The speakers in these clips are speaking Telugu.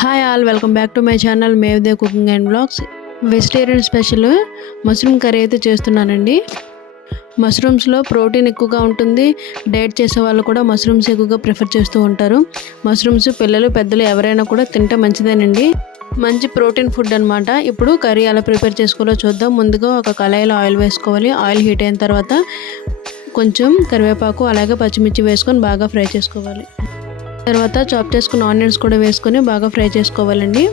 Hi all welcome back to my channel మేవ్దే cooking and blogs vegetarian special mushroom curry అయితే చేస్తున్నానండి. మష్రూమ్స్లో ప్రోటీన్ ఎక్కువగా ఉంటుంది. డైట్ చేసే వాళ్ళు కూడా మష్రూమ్స్ ఎక్కువగా ప్రిఫర్ చేస్తూ ఉంటారు. మష్రూమ్స్ పిల్లలు పెద్దలు ఎవరైనా కూడా తింటే మంచిదేనండి. మంచి ప్రోటీన్ ఫుడ్ అనమాట ఇప్పుడు కర్రీ ఎలా ప్రిపేర్ చేసుకోవాలో చూద్దాం. ముందుగా ఒక కళాయిలో ఆయిల్ వేసుకోవాలి. ఆయిల్ హీట్ అయిన తర్వాత కొంచెం కరివేపాకు అలాగే పచ్చిమిర్చి వేసుకొని బాగా ఫ్రై చేసుకోవాలి. తర్వాత చాప్ చేసుకున్న ఆనియన్స్ కూడా వేసుకొని బాగా ఫ్రై చేసుకోవాలండి.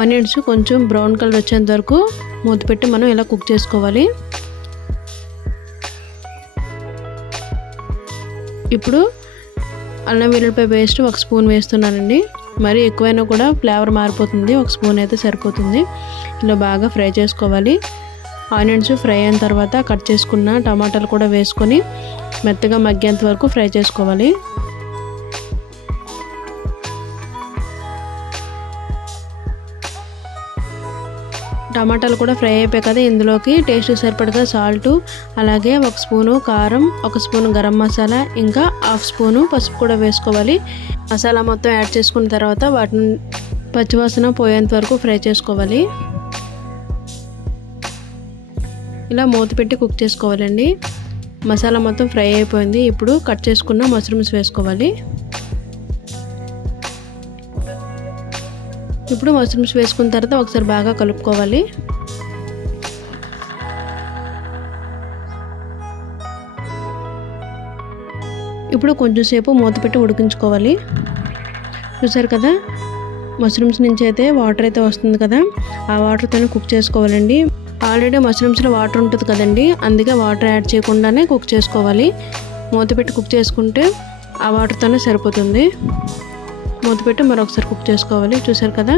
ఆనియన్స్ కొంచెం బ్రౌన్ కలర్ వచ్చేంత వరకు మూత పెట్టి మనం ఇలా కుక్ చేసుకోవాలి. ఇప్పుడు అల్లం వెల్లుల్లిపాయ పేస్ట్ ఒక స్పూన్ వేస్తున్నానండి. మరి ఎక్కువైనా కూడా ఫ్లేవర్ మారిపోతుంది. ఒక స్పూన్ అయితే సరిపోతుంది. ఇలా బాగా ఫ్రై చేసుకోవాలి. ఆనియన్స్ ఫ్రై అయిన తర్వాత కట్ చేసుకున్న టమాటాలు కూడా వేసుకొని మెత్తగా మగ్గేంత వరకు ఫ్రై చేసుకోవాలి. టమాటాలు కూడా ఫ్రై అయిపోయాయి కదా ఇందులోకి టేస్ట్ సరిపడగా సాల్ట్ అలాగే ఒక స్పూను కారం ఒక స్పూన్ గరం మసాలా ఇంకా హాఫ్ స్పూను పసుపు కూడా వేసుకోవాలి. మసాలా మొత్తం యాడ్ చేసుకున్న తర్వాత వాటిని పచ్చివాసన పోయేంత వరకు ఫ్రై చేసుకోవాలి. ఇలా మూత పెట్టి కుక్ చేసుకోవాలండి. మసాలా మొత్తం ఫ్రై అయిపోయింది. ఇప్పుడు కట్ చేసుకున్న మష్రూమ్స్ వేసుకోవాలి. ఇప్పుడు మష్రూమ్స్ వేసుకున్న తర్వాత ఒకసారి బాగా కలుపుకోవాలి. ఇప్పుడు కొంచెం సేపు మూత పెట్టి ఉడికించుకోవాలి. చూసారు కదా? మష్రూమ్స్ నుంచి అయితే వాటర్ అయితే వస్తుంది కదా? ఆ వాటర్తోనే కుక్ చేసుకోవాలండి. ఆల్రెడీ మష్రూమ్స్లో వాటర్ ఉంటుంది కదండి? అందుకే వాటర్ యాడ్ చేయకుండానే కుక్ చేసుకోవాలి. మూత పెట్టి కుక్ చేసుకుంటే ఆ వాటర్తోనే సరిపోతుంది. మూత పెట్టి మరొకసారి కుక్ చేసుకోవాలి. చూసారు కదా?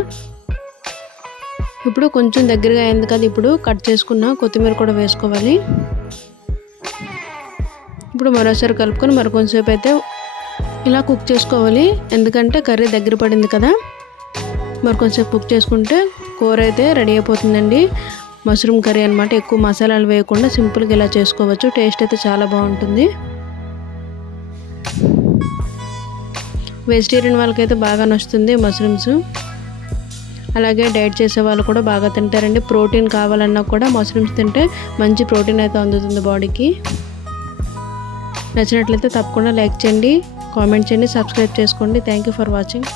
ఇప్పుడు కొంచెం దగ్గరగా అయింది కదా ఇప్పుడు కట్ చేసుకున్న కొత్తిమీర కూడా వేసుకోవాలి. ఇప్పుడు మరోసారి కలుపుకొని మరి అయితే ఇలా కుక్ చేసుకోవాలి. ఎందుకంటే కర్రీ దగ్గర పడింది కదా? మరి కుక్ చేసుకుంటే కూర అయితే రెడీ అయిపోతుందండి. మష్రూమ్ కర్రీ అనమాట ఎక్కువ మసాలాలు వేయకుండా సింపుల్గా ఇలా చేసుకోవచ్చు. టేస్ట్ అయితే చాలా బాగుంటుంది. వెజిటేరియన్ వాళ్ళకైతే బాగా నచ్చుతుంది మష్రూమ్స్. అలాగే డైట్ చేసే వాళ్ళు కూడా బాగా తింటారండి. ప్రోటీన్ కావాలన్నా కూడా మష్రూమ్స్ తింటే మంచి ప్రోటీన్ అయితే అందుతుంది బాడీకి. నచ్చినట్లయితే తప్పకుండా లైక్ చేయండి కామెంట్ చేయండి సబ్స్క్రైబ్ చేసుకోండి. Thank you for watching